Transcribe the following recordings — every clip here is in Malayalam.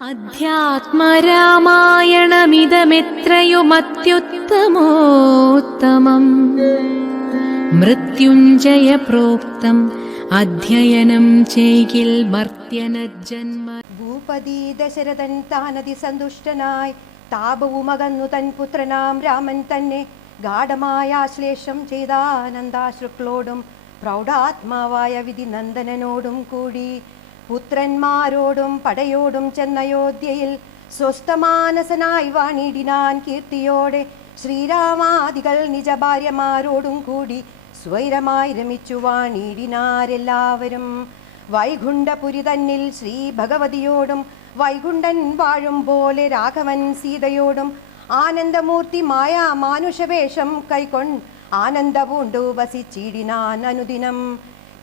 അധ്യാത്മരാമായണമിതമെത്രയുമത്യുത്തമോത്തമം. മൃത്യുഞ്ജയ പ്രോക്തം അധ്യയനം ചെയ്യിൽ മർത്യനജന്മ ഭൂപതി ദശരഥൻ താനതി സന്തുഷ്ടനായി താപവുമകന്നു തൻ പുത്രനാം രാമൻ തന്നെ ഗാഠമായ ആശ്ലേഷം ചെയ്ത ആനന്ദാശ്രുക്കളോടും പ്രൗഢാത്മാവായ വിധി നന്ദനനോടും കൂടി പുത്രന്മാരോടും പടയോടും ചെന്നയോധ്യയിൽ സ്വസ്ഥമാനസനായി വാണിടിനാൻ കീർത്തിയോടെ ശ്രീരാമാദികൾ നിജ ഭാര്യമാരോടും കൂടി സ്വൈരമായി രമിച്ചു വാണിടിനാരെല്ലാവരും. വൈകുണ്ഠപുരി തന്നിൽ ശ്രീ ഭഗവതിയോടും വൈകുണ്ഠൻ വാഴും പോലെ രാഘവൻ സീതയോടും ആനന്ദമൂർത്തി മായാ മാനുഷവേഷം കൈക്കൊൺ ആനന്ദപൂണ്ടു വസിച്ചിടിനാൻ അനുദിനം.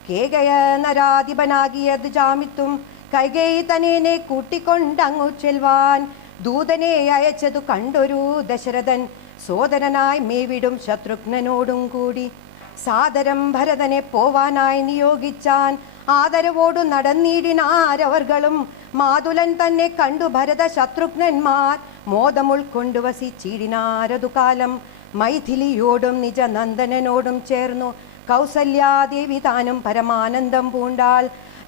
കേകയ നരാധിപനാകിയത് ജാമിത്തും കൈകൈ തനേനെ കൂട്ടിക്കൊണ്ടങ്ങു ചെൽവാൻ ദൂതനെ അയച്ചതു കണ്ടൊരു ദശരഥൻ സോദരനായി മേവിടും ശത്രുഘ്നനോടും കൂടി. സാദരം ഭരതനെ പോവാനായി നിയോഗിച്ചാൻ ആദരവോടു നടന്നിടിനാരവർകളും മാതുലൻ തന്നെ കണ്ടു ഭരത ശത്രുഘ്നന്മാർ മോദമുൾ വസിച്ചിടിനാരതു കാലം മൈഥിലിയോടും നിജ നന്ദനനോടും ചേർന്നു. കൗസല്യാദേവി താനും പരമാനന്ദം പൂണ്ടാൾ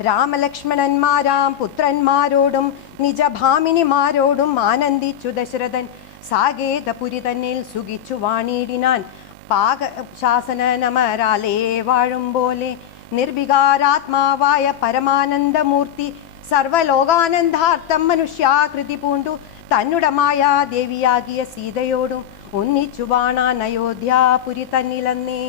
രാമലക്ഷ്മണന്മാരാം പുത്രന്മാരോടും നിജഭാമിനിമാരോടും ആനന്ദിച്ചു ദശരഥൻ. സാകേതപുരി തന്നിൽ സുഖിച്ചു വാണിടിനാൻ. പാക ശാസനമരാലേ വാഴും പോലെ നിർവികാരാത്മാവായ പരമാനന്ദമൂർത്തി സർവലോകാനന്ദാർത്ഥം മനുഷ്യാകൃതി പൂണ്ടു. തന്നുടമായ ദേവിയാകിയ സീതയോടും ഒന്നിച്ചു വാണാൻ അയോധ്യാപുരി തന്നിലന്നേ.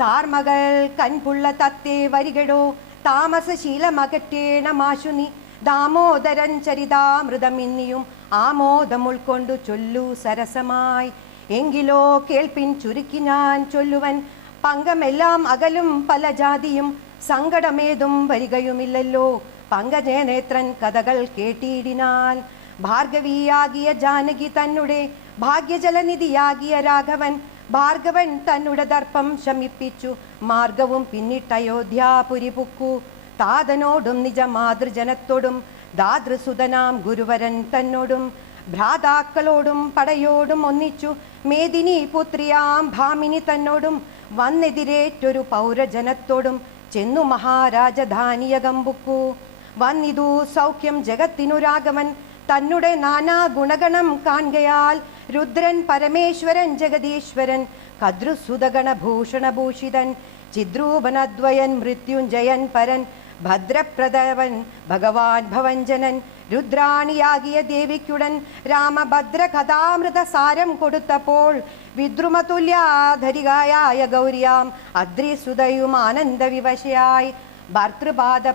താർമകൾ കൺപുള്ള തത്തേ വരികടോ താമസശീലമകറ്റേണമാശു നീ ദാമോദരൻ ചരിതാമൃതമിന്നിയും ആമോദം ഉൾക്കൊണ്ടു ചൊല്ലു സരസമായി. എങ്കിലോ കേൾപ്പിൻ ചുരുക്കി ഞാൻ ചൊല്ലുവൻ. പങ്കമെല്ലാം അകലും പല ജാതിയും സങ്കടമേതും വരികയുമില്ലല്ലോ. പങ്കജനേത്രൻ കഥകൾ കേട്ടിയിടിനാൽ ഭാർഗവിയാകിയ ജാനകി തന്നുടെ ഭാഗ്യജലനിധിയാകിയ രാഘവൻ. ഭാർഗവൻ തന്നുടെ ദർപ്പം ശമിപ്പിച്ചു. മാർഗവും പിന്നിട്ടയോധ്യാപുരി പുക്കു താതനോടും നിജ മാതൃജനത്തോടും ദാതൃസുതനാം ഗുരുവരൻ തന്നോടും ഭ്രാതാക്കളോടും പടയോടും ഒന്നിച്ചു. മേദിനി പുത്രിയാം ഭാമിനി തന്നോടും വന്നെതിരേറ്റൊരു പൗരജനത്തോടും ചെന്നു മഹാരാജധാനിയകം ബുക്കു വന്നിതു സൗഖ്യം ജഗത്തിനു രാഘവൻ തന്നുടെ നാനാ ഗുണഗണം കാൺകയാൽ രുദ്രൻ പരമേശ്വരൻ ജഗദീശ്വരൻ കദ്രുസുതഗണഭൂഷണഭൂഷിതൻ ചിദ്രൂപനദ്വയൻ മൃത്യുഞ്ജയൻ പരൻ ഭദ്രപ്രദവൻ ഭഗവാൻ ഭവഞ്ജനൻ രുദ്രാണിയാകിയ ദേവിക്കുടൻ രാമഭദ്ര കഥാമൃത സാരം കൊടുത്തപ്പോൾ വിദ്രുമതുല്യാധരികായ ഗൗരിയാം അദ്രിസുതയും ആനന്ദവിവശയായി ഭർത്തൃപാദ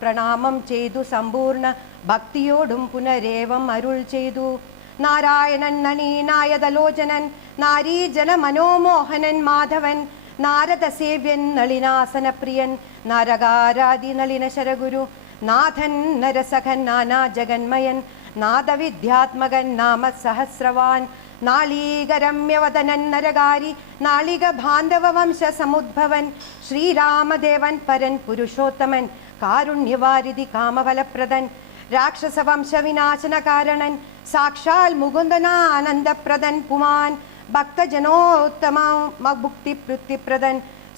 പ്രണാമം ചെയ്തു സമ്പൂർണ ഭക്തിയോടും പുനരേവം അരുൾ ചെയ്തു. നാരായണൻ നളീനായതലോചനൻ നാരീജല മനോമോഹനൻ മാധവൻ നാരദസേവ്യൻ നളിനാസനപ്രിയൻ നരകാരാദി നളിന ശരഗുരു നാഥൻ നരസഖൻ നാനാ ജഗന്മയൻ നാദവിദ്യാത്മകൻ നാമ സഹസ്രവാൻ നാളീകരമ്യവദനൻ നരകാരി നാളിക ബാന്ധവ വംശ സമുദ്ഭവൻ ശ്രീരാമദേവൻ പരൻ പുരുഷോത്തമൻ കാരുണ്യവാരിധി കാമഫലപ്രദൻ രാക്ഷസവംശവിനാശനകാരണൻ വംശവിനാശന കാരണൻ സാക്ഷാൽ മുകുന്ദനാനന്ദപ്രദൻ പുമാൻ ഭക്തജനോത്തമ മുക്തിപ്രുത്തിപ്രദൻ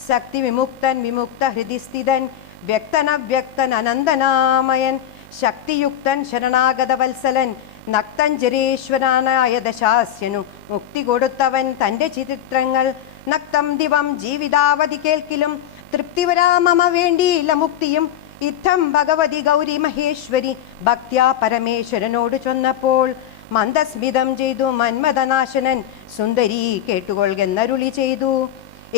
ശക്തി വിമുക്തൻ വിമുക്ത ഹൃദിസ്ഥിതൻ വ്യക്തനവ്യക്തൻ അനന്തനാമയൻ ശക്തിയുക്തൻ ശരണാഗതവത്സലൻ നക്തഞ്ജരീശ്വരനായ ദശാസ്യനു മുക്തി കൊടുത്തവൻ തന്റെ ചിത്രങ്ങൾ. നക്തം ദിവം ജീവിതാവധി കേൾക്കിലും തൃപ്തിവരാമമ വേണ്ടിയില്ല മുക്തിയും ഇത്തം ഭഗവതി ഗൗരി മഹേശ്വരി ഭക്ത്യാ പരമേശ്വരനോട് ചൊന്നപ്പോൾ മന്ദസ്മിതം ചെയ്തു മന്മഥനാശനൻ സുന്ദരി കേട്ടുകൊള്ളുകെന്നരുളി ചെയ്തു.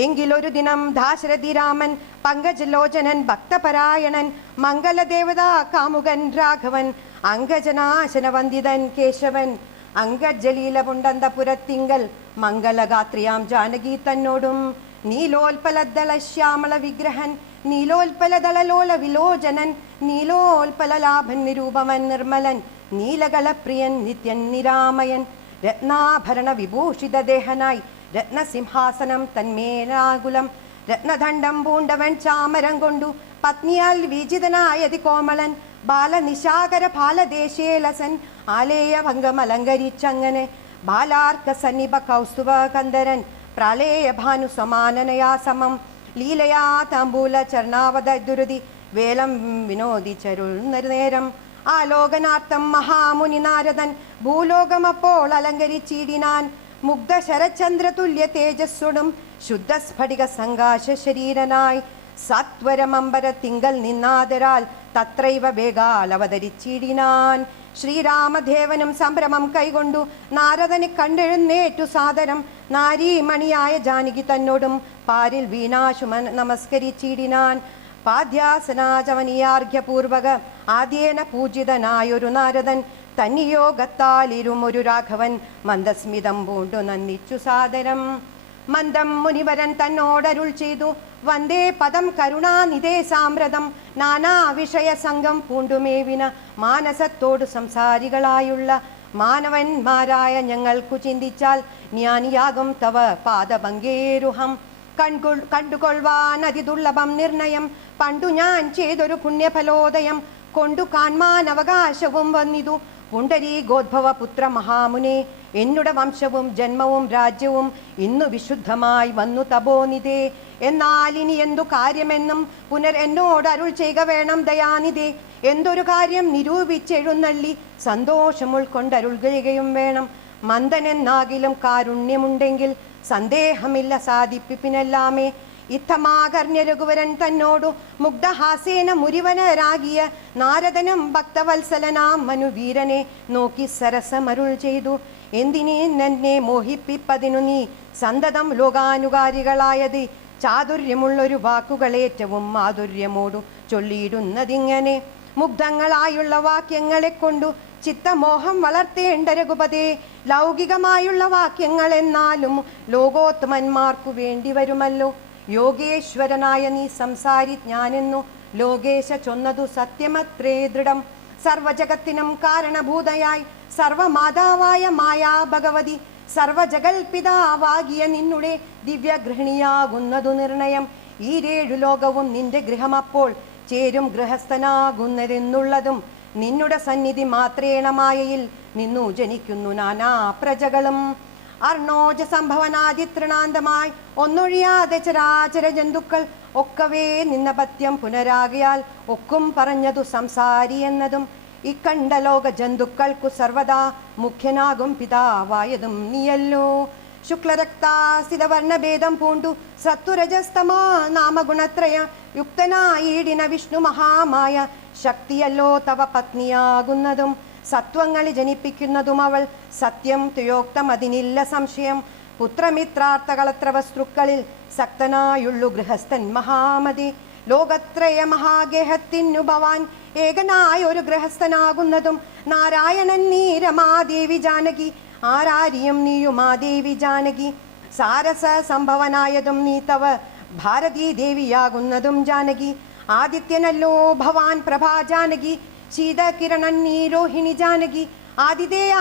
എങ്കിലൊരു ദിനം ദാശരഥി രാമൻ പങ്കജലോചനൻ ഭക്തപരായണൻ മംഗലദേവതാ കാമുകൻ രാഘവൻ അംഗജനാശന വന്ദിതൻ കേശവൻ അംഗജലീലപുണ്ടന്തപുരത്തിങ്കൽ മംഗളഗാത്രിയാം ജാനകി തന്നോടും നീലോൽപലദ്ദള ശ്യാമള വിഗ്രഹൻ നീലോൽപലദളലോല വിലോചനൻ നീലോൽപലലാഭൻ നിരൂപവൻ നിർമ്മലൻ നീലകളപ്രിയൻ നിത്യൻ നിരാമയൻ. രത്നാഭരണ വിഭൂഷിത ദേഹനായി രത്നസിംഹാസനം തന്മേലാകുലം. രത്നദണ്ഡം പൂണ്ടവൻ ചാമരം കൊണ്ടു പത്നിയാൽ വിജിതനായതി കോമളൻ. ബാലനിശാകര ബാലദേശേലസൻ ആലേയ ഭംഗമലങ്കരിച്ചങ്ങനെ ബാലാർക്ക സന്നിപ കൗസ്തുഭ കന്ദരൻ പ്രളയ ഭാനു സമാനനയാ സമം ലീലയാ താമ്പൂല ചരണാവത ദുരുതി. വേലം വിനോദിച്ചരുൾ നേരം ആലോകനാർത്ഥം മഹാമുനി നാരദൻ. ഭൂലോകമപ്പോൾ അലങ്കരിച്ചിടിനാൻ. മുഗ്ധ ശരചന്ദ്ര തുല്യ തേജസ്സുടും. ശുദ്ധ സ്ഫടിക സങ്കാശ ശരീരനായി. സത്വരമമ്പര തിങ്കൽ നിന്നാദരാൽ തത്രൈവ വേഗാൽ അവതരിച്ചിടിനാൻ. ശ്രീരാമദേവനും സംഭ്രമം കൈകൊണ്ടു നാരദന് കണ്ടെഴുന്നേറ്റു സാദരം. നാരീമണിയായ ജാനകി തന്നോടും പാരിൽ വീണാശുമൻ നമസ്കരിച്ചിടിനാൻ. പാദ്യാസനാചവനിയാർഘ്യപൂർവക ആദ്യേന പൂജിതനായൊരു നാരദൻ. തന്നിയോഗത്താലിരുമൊരു രാഘവൻ മന്ദസ്മിതം പൂണ്ടു നന്ദിച്ചു സാദരം. മന്ദം മുനിവരൻ തന്നോടരുൾ ചെയ്തു. വന്ദേ പദം കരുണാനിധേ സാമ്രതം. നാനാ വിഷയ സംഘം പൂണ്ടുമേവിന മാനസത്തോട് സംസാരികളായുള്ള മാനവന്മാരായ ഞങ്ങൾക്കു ചിന്തിച്ചാൽ ജ്ഞാനിയാകും തവ പാദഭംഗേരുഹം കൺകൊൾ കണ്ടുകൊള്ളുവാൻ അതിദുർലഭം നിർണയം. പണ്ടു ഞാൻ ചെയ്തൊരു പുണ്യഫലോദയം. കൊണ്ടു കാൺമാൻ അവകാശവും വന്നിതു. പുണ്ടരീ ഗോദ്ഭവ പുത്ര മഹാമുനെ. എന്നുടെ വംശവും ജന്മവും രാജ്യവും ഇന്നു വിശുദ്ധമായി വന്നു തപോനിതേ എന്നാൽ ഇനി എന്തു കാര്യമെന്നും പുനർ എന്നോട് അരുൾ ചെയ്യുക വേണം ദയാനിതേ എന്തൊരു കാര്യം നിരൂപിച്ചെഴുന്നള്ളി സന്തോഷം ഉൾക്കൊണ്ടരുൾകയും വേണം. മന്ദനെന്നാകിലും കാരുണ്യമുണ്ടെങ്കിൽ സന്ദേഹമില്ല സാധിപ്പിപ്പിനെല്ലാമേ. ഇത്തമാകർണ്യ രഘുവരൻ തന്നോടു മുഗ്ധഹാസേന മുരിവനരാകിയ നാരദനും ഭക്തവത്സലനാം മനുവീരനെ നോക്കി സരസമരുൾ ചെയ്തു. എന്തിനീ എന്നെ മോഹിപ്പിപ്പതിനു നീ? സന്തതം ലോകാനുകാരികളായത് ചാതുര്യമുള്ളൊരു വാക്കുകളേറ്റവും മാധുര്യമോടു ചൊല്ലിയിടുന്നതിങ്ങനെ. മുഗ്ധങ്ങളായുള്ള വാക്യങ്ങളെ കൊണ്ടു ചിത്തമോഹം വളർത്തേണ്ട രഘുപതേ ലൗകികമായുള്ള വാക്യങ്ങൾ എന്നാലും വേണ്ടി വരുമല്ലോ. യോഗേശ്വരനായ നീ സംസാരി ഞാനെന്നു. ലോകേശ ചൊന്നതു സത്യമത്രേ ദൃഢം. സർവജഗത്തിനും കാരണഭൂതയായി സർവമാതാവായ മായാ ഭഗവതി സർവജഗൽപിതാവാകിയ നിന്നുടെ ദിവ്യഗൃഹിണിയാകുന്നതു നിർണയം. ഈ രേഴു ലോകവും നിന്റെ ഗൃഹമപ്പോൾ ചേരും ഗൃഹസ്ഥനാകുന്നതെന്നുള്ളതും നിന്നുടെ സന്നിധി മാത്രേണമായയിൽ നിന്നു ജനിക്കുന്നു നാനാ പ്രജകളും. അർണോജ സംഭവനാദി തൃണാന്തമായി ഒന്നൊഴിയാതെ ചരാചര ജന്തുക്കൾ ഒക്കവേ നിന്ന പത്യം പുനരാകിയാൽ ഒക്കും പറഞ്ഞതു സംസാരി എന്നതും ഇക്കണ്ട ലോക ജന്തുക്കൾക്കു സർവദാ മുഖ്യനാകും പിതാവായതും നീയല്ലോ. ശുക്ലരക്താസിതവർണഭേദം പൂണ്ടു സത്വരജസ്തമാ നാമഗുണത്രയ യുക്തനായിടിന വിഷ്ണു മഹാമായ ശക്തിയല്ലോ തവ പത്നിയാകുന്നതും. സത്വങ്ങളെ ജനിപ്പിക്കുന്നതും അവൾ സത്യം തുയോക്തം അതിനില്ല സംശയം. പുത്രമിത്രാർത്ഥകളത്ര വസ്തുക്കളിൽ സക്തനായുള്ളു ഗൃഹസ്ഥൻ മഹാമതി. ലോകത്രയ മഹാഗേഹത്തിനു ഭവാൻ ഏകനായ ഒരു ഗൃഹസ്ഥനാകുന്നതും നാരായണൻ നീരമാദേവി ജാനകി ആരാരിയും നീയുമാദേവി ജാനകി. സാരസ സംഭവനായതും നീ തവ ഭാരതീ ദേവിയാകുന്നതും ജാനകി. ആദിത്യനല്ലോ ഭവാൻ പ്രഭാ ജാനകി ശീതകിരണൻ നീ രോഹിണി ജാനകി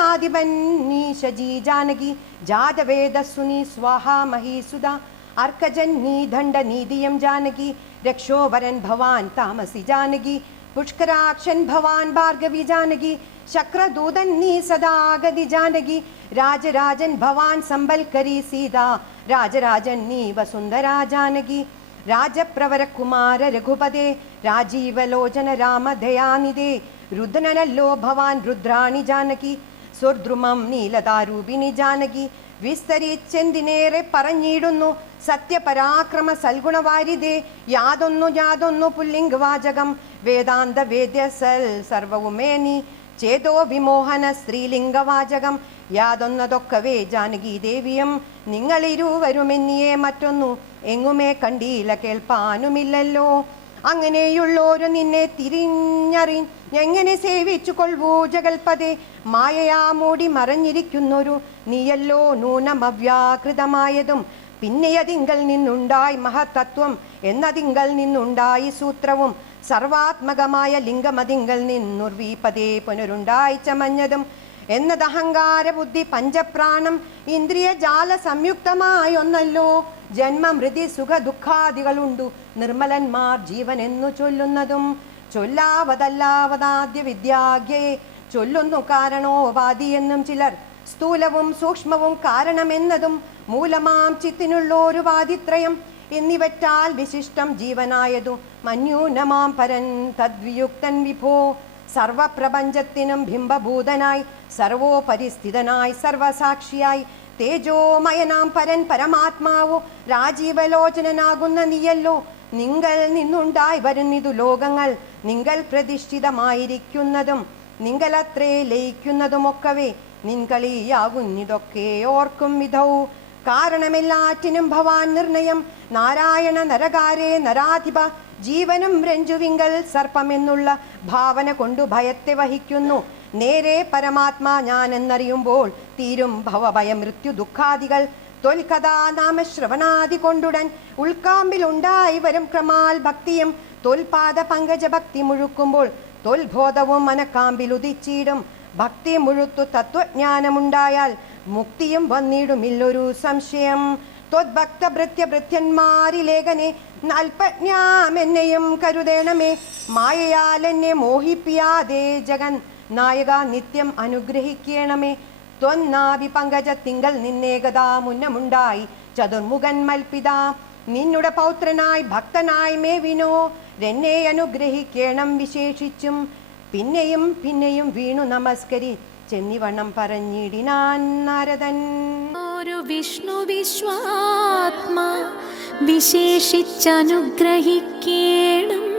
ആദിപൻ നീ ശജി ജാനകി. ജാതവേദസ്സു നീ സ്വാഹ മഹീസുത അർക്കജൻ നീ ദണ്ഡ നീതിയം ജാനകി രക്ഷോവരൻ ഭവാൻ താമസി ജാനകി പുഷ്കരാക്ഷൻ ഭവാൻ ഭാർഗവി ജാനകി ശക്രദൂതൻ നീ സദാഗതി ജാനകി രാജരാജൻ ഭവാൻ സമ്പൽക്കരി സീത രാജരാജൻ നീ വസുന്ധരാ ജാനകി രാജപ്രവര കുമാര രഘുപതേ രാജീവലോചന രാമദയാനിതേ രുദ്രനല്ലോ ഭവാൻ വിസ്തരിച്ചെന്തിനേറെ പറഞ്ഞിടുന്നു സത്യപരാക്രമ സൽഗുണവാരിതേ. യാതൊന്നു യാതൊന്നു പുല്ലിംഗവാചകം. വേദാന്ത വേദ്യ സൽ സർവവുമേ നീ. ചേതോ വിമോഹന സ്ത്രീലിംഗവാചകം. യാതൊന്നതൊക്കവേ ജാനകി ദേവിയം നിങ്ങളിരുവരുമെന്നിയെ മറ്റൊന്നു. എങ്ങുമേ കണ്ടീല കേൾപ്പാനുമില്ലല്ലോ. അങ്ങനെയുള്ളോരു നിന്നെ തിരിഞ്ഞറി എങ്ങനെ സേവിച്ചു കൊള്ളൂ ജഗൽപതേ മായയാ മൂടി മറഞ്ഞിരിക്കുന്നൊരു നീയല്ലോ നൂനമവ്യാകൃതമായതും പിന്നെയതിങ്കൽ നിന്നുണ്ടായി മഹത്തത്വം എന്നതിങ്കൽ നിന്നുണ്ടായി സൂത്രവും. സർവാത്മകമായ ലിംഗമതിങ്കൽ നിന്നുർവീപതേ പുനരുണ്ടായി ചമഞ്ഞതും. എന്നത് അഹങ്കാര ബുദ്ധി പഞ്ചപ്രാണം ഇന്ദ്രിയ ജാല സംയുക്തമായ ഒന്നല്ലോ ജന്മ മൃതി സുഖ ദുഃഖാദികളുണ്ടു. നിർമ്മലന്മാർ ജീവൻ എന്നു ചൊല്ലുന്നതും. ചൊല്ലാവതല്ലാവതാദ്യ വിദ്യാഗ്യേ ചൊല്ലുന്നു കാരണോപാധി എന്നും ചിലർ. സ്ഥൂലവും സൂക്ഷ്മവും കാരണമെന്നതും മൂലമാം ചിത്തിനുള്ള ഒരു വാദിത്രയം എന്നിവറ്റാൽ വിശിഷ്ടം ജീവനായതു മന്യൂനമാം പരൻ തദ്വിയുക്തൻ വിഭോ. സർവപ്രപഞ്ചത്തിനും ബിംബഭൂതനായി സർവോപരിസ്ഥിതനായി സർവസാക്ഷിയായി തേജോമയനാം പരൻ പരമാത്മാവോ രാജീവലോചനനാകുന്ന നീയല്ലോ. നിങ്ങൾ നിന്നുണ്ടായി വരുന്നിതു ലോകങ്ങൾ നിങ്ങൾ പ്രതിഷ്ഠിതമായിരിക്കുന്നതും നിങ്ങളത്രേ ലയിക്കുന്നതുമൊക്കവേ നിൻകളിയാകുന്നിതൊക്കെ ഓർക്കും വിധവും കാരണമെല്ലാറ്റിനും ഭവാൻ നിർണയം. നാരായണ നരകാരേ നരാധിപ. ജീവനും രഞ്ജുവിങ്കൽ സർപ്പമെന്നുള്ള ഭാവന കൊണ്ടു ഭയത്തെ വഹിക്കുന്നു. നേരെ പരമാത്മാ ഞാനെന്നറിയുമ്പോൾ തീരും ഭവഭയ മൃത്യു ദുഃഖാദികൾ. തൊൽകഥാ ശ്രവണാദി കൊണ്ടുടൻ ഉൾക്കാമ്പിലുണ്ടായി വരും ക്രമാൽ ഭക്തിയും തൊൽപാദ പങ്കജ ഭക്തി മുഴുക്കുമ്പോൾ തൊൽബോധവും മനക്കാമ്പിൽ ഉദിച്ചിടും. ഭക്തി മുഴുത്തു തത്വജ്ഞാനമുണ്ടായാൽ മുക്തിയും വന്നിടുമില്ലൊരു സംശയം. ത്വദ്ഭക്ത ഭൃത്യ ഭൃത്യന്മാരിലേഖനെ അല്പജ്ഞാമെന്നെയും കരുതേണമേ. മായയാൽ എന്നെ മോഹിപ്പിയാതെ ജഗൻ നായക നിത്യം അനുഗ്രഹിക്കണമേ. ത്വന്നാഭി പങ്കജ തിങ്കൾ നിന്നേകതാ മുന്നമുണ്ടായി. ചതുർമുഖൻ മൽപിത നിന്നുടെ പൗത്രനായി ഭക്തനായി മേവിനോ എന്നെ അനുഗ്രഹിക്കണം വിശേഷിച്ചും. പിന്നെയും പിന്നെയും വീണു നമസ്കരി ചെന്നിവണ്ണം പറഞ്ഞിടിനാൻ നാരദൻ. ഒരു വിഷ്ണു വിശ്വാത്മാ വിശേഷിച്ചനുഗ്രഹിക്കേണം